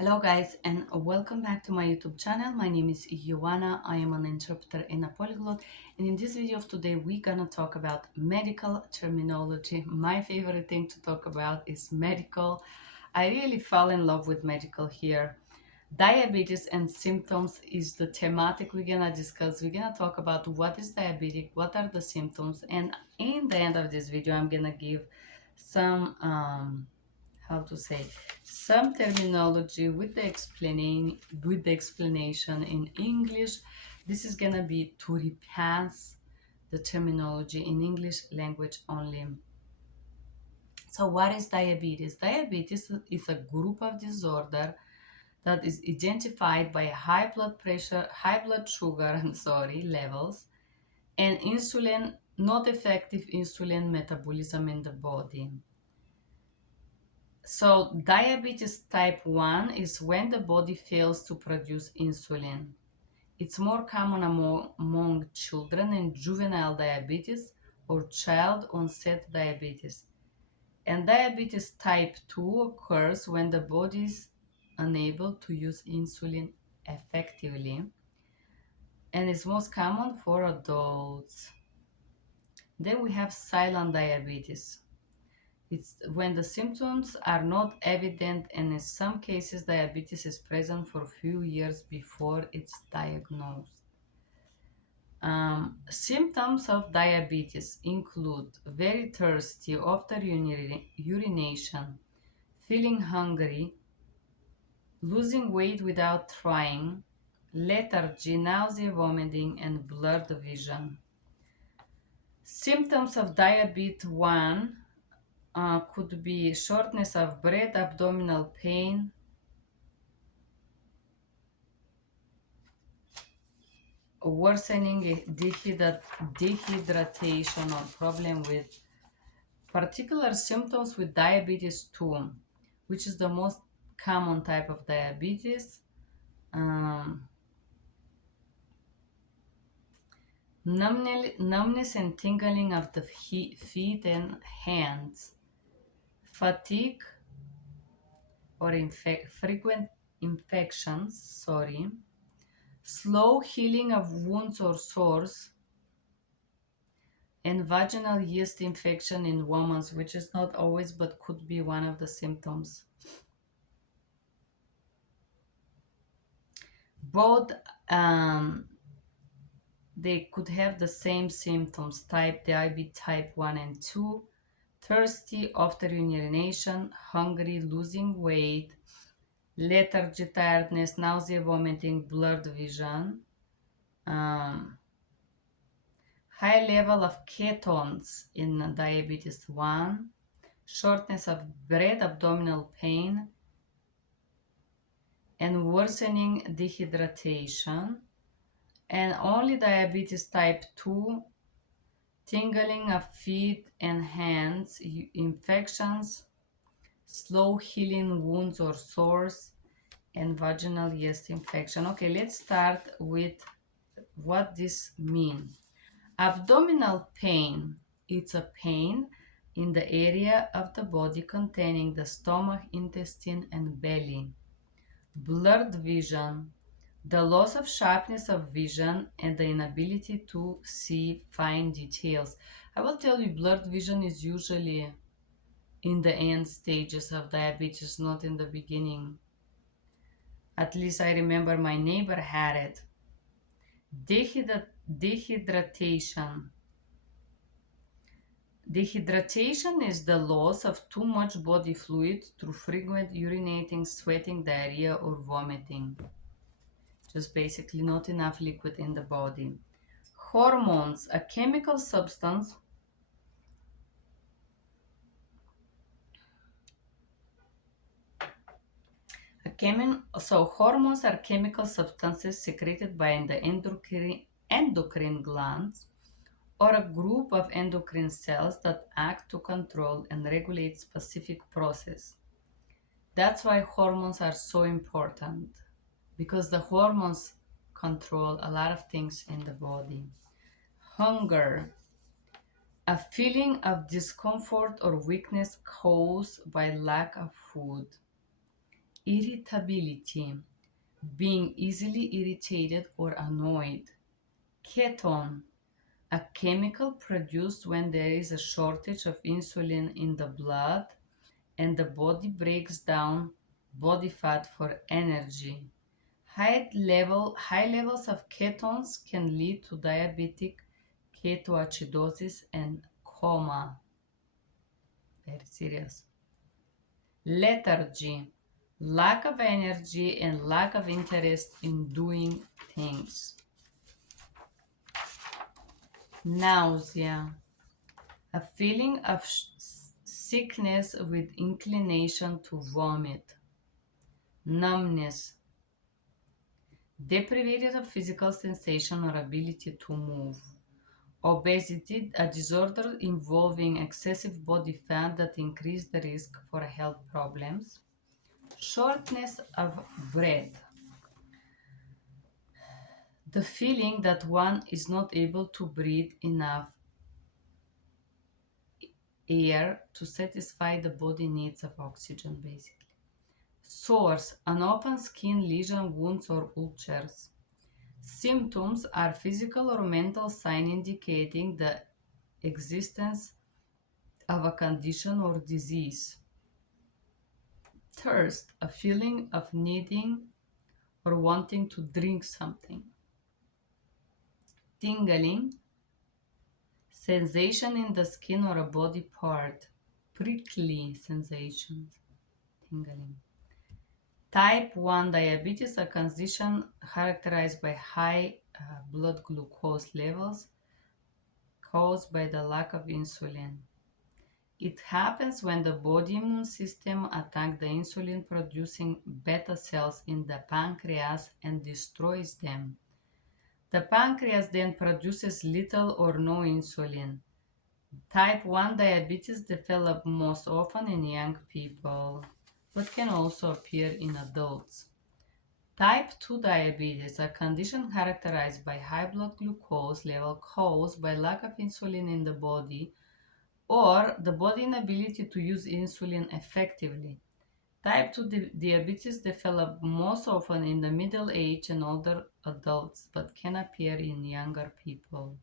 Hello guys and welcome back to my YouTube channel. My name is Ioana. I am an interpreter and a polyglot, and in this video of today we're gonna talk about medical terminology. My favorite thing to talk about is medical. I really fell in love with medical here. Diabetes and symptoms is the thematic we're gonna discuss. We're gonna talk about what is diabetic, what are the symptoms, and in the end of this video I'm gonna give some how to say some terminology with the explanation in English. This is gonna be to repass the terminology in English language only. So what is diabetes? Diabetes is a group of disorder that is identified by high blood sugar levels, and insulin, not effective insulin metabolism in the body. So, diabetes type 1 is when the body fails to produce insulin. It's more common among children and juvenile diabetes or child onset diabetes. And diabetes type 2 occurs when the body is unable to use insulin effectively and is most common for adults. Then we have silent diabetes. It's when the symptoms are not evident, and in some cases, diabetes is present for a few years before it's diagnosed. Symptoms of diabetes include very thirsty after urination, feeling hungry, losing weight without trying, lethargy, nausea, vomiting, and blurred vision. Symptoms of diabetes 1 could be shortness of breath, abdominal pain, worsening dehydration or problem with particular symptoms with diabetes 2, which is the most common type of diabetes. Um, numbness and tingling of the feet and hands, fatigue or frequent infections, slow healing of wounds or sores, and vaginal yeast infection in women, which is not always but could be one of the symptoms. Both they could have the same symptoms, diabetes type 1 and 2, thirsty after urination, hungry, losing weight, lethargy, tiredness, nausea, vomiting, blurred vision, um, high level of ketones in diabetes 1, shortness of breath, abdominal pain, and worsening dehydration. And only diabetes type 2, tingling of feet and hands, infections, slow healing wounds or sores, and vaginal yeast infection. Okay, let's start with what this means. Abdominal pain, it's a pain in the area of the body containing the stomach, intestine, and belly. Blurred vision, the loss of sharpness of vision and the inability to see fine details. I will tell you, blurred vision is usually in the end stages of diabetes, not in the beginning. At least I remember my neighbor had it. Dehydration. Dehydration is the loss of too much body fluid through frequent urinating, sweating, diarrhea, or vomiting. Just basically not enough liquid in the body. Hormones, a chemical substance so hormones are chemical substances secreted by the endocrine glands or a group of endocrine cells that act to control and regulate specific process. That's why hormones are so important, because the hormones control a lot of things in the body. Hunger, a feeling of discomfort or weakness caused by lack of food. Irritability, being easily irritated or annoyed. Ketone, a chemical produced when there is a shortage of insulin in the blood and the body breaks down body fat for energy. High levels of ketones can lead to diabetic ketoacidosis and coma. Very serious. Lethargy, lack of energy and lack of interest in doing things. Nausea, a feeling of sickness with inclination to vomit. Numbness, deprivation of physical sensation or ability to move. Obesity, a disorder involving excessive body fat that increase the risk for health problems. Shortness of breath, the feeling that one is not able to breathe enough air to satisfy the body needs of oxygen, basically. Sores, an open skin lesion, wounds, or ulcers. Symptoms are physical or mental sign indicating the existence of a condition or disease. Thirst, a feeling of needing or wanting to drink something. Tingling, sensation in the skin or a body part. Prickly sensations, tingling. Type 1 diabetes, a condition characterized by high blood glucose levels caused by the lack of insulin. It happens when the body immune system attacks the insulin producing beta cells in the pancreas and destroys them. The pancreas then produces little or no insulin. Type 1 diabetes develops most often in young people, but can also appear in adults. Type 2 diabetes, a condition characterized by high blood glucose level caused by lack of insulin in the body or the body inability to use insulin effectively. Type 2 diabetes develop most often in the middle age and older adults, but can appear in younger people.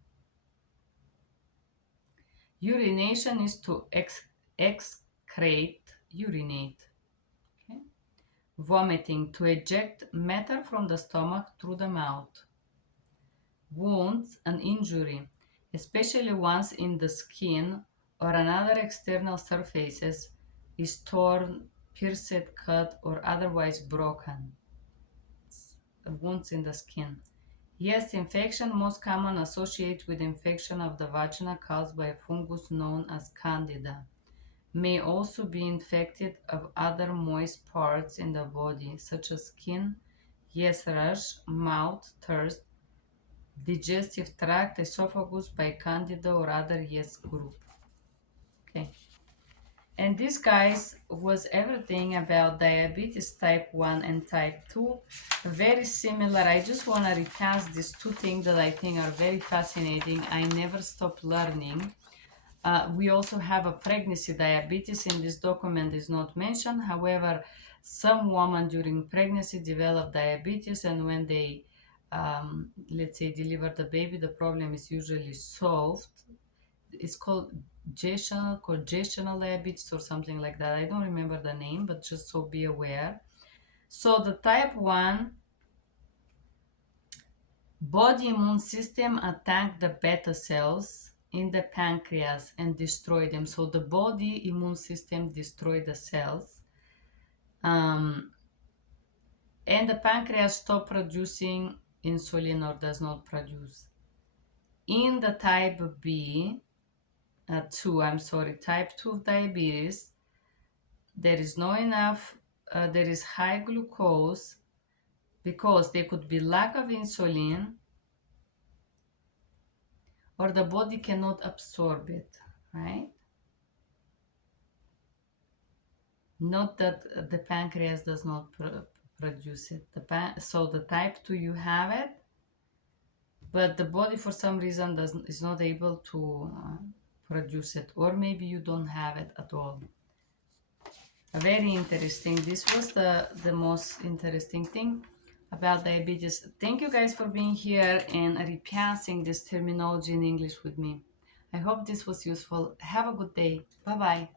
Urination is to excrete, urinate. Okay? Vomiting, to eject matter from the stomach through the mouth. Wounds, an injury, especially ones in the skin or another external surfaces, is torn, pierced, cut, or otherwise broken. Wounds in the skin. Yeast infection, most common associated with infection of the vagina caused by a fungus known as candida. May also be infected of other moist parts in the body, such as skin, yeast rash, mouth, thirst, digestive tract, esophagus by candida or other yeast group. Okay. And this, guys, was everything about diabetes type 1 and type 2. Very similar. I just want to recast these two things that I think are very fascinating. I never stop learning. We also have a pregnancy diabetes. In this document is not mentioned. However, some women during pregnancy develop diabetes, and when they, let's say, deliver the baby, the problem is usually solved. It's called congestional diabetes or something like that. I don't remember the name, but just so be aware. So the type 1 body immune system attack the beta cells in the pancreas and destroy them. So the body immune system destroy the cells. And the pancreas stop producing insulin or does not produce. In the type 2 diabetes, there is no enough, there is high glucose because there could be lack of insulin or the body cannot absorb it, right? Not that the pancreas does not produce it. So the type 2, you have it, but the body for some reason is not able to produce it, or maybe you don't have it at all. Very interesting. This was the most interesting thing about diabetes. Thank you guys for being here and repassing this terminology in English with me. I hope this was useful. Have a good day. Bye bye.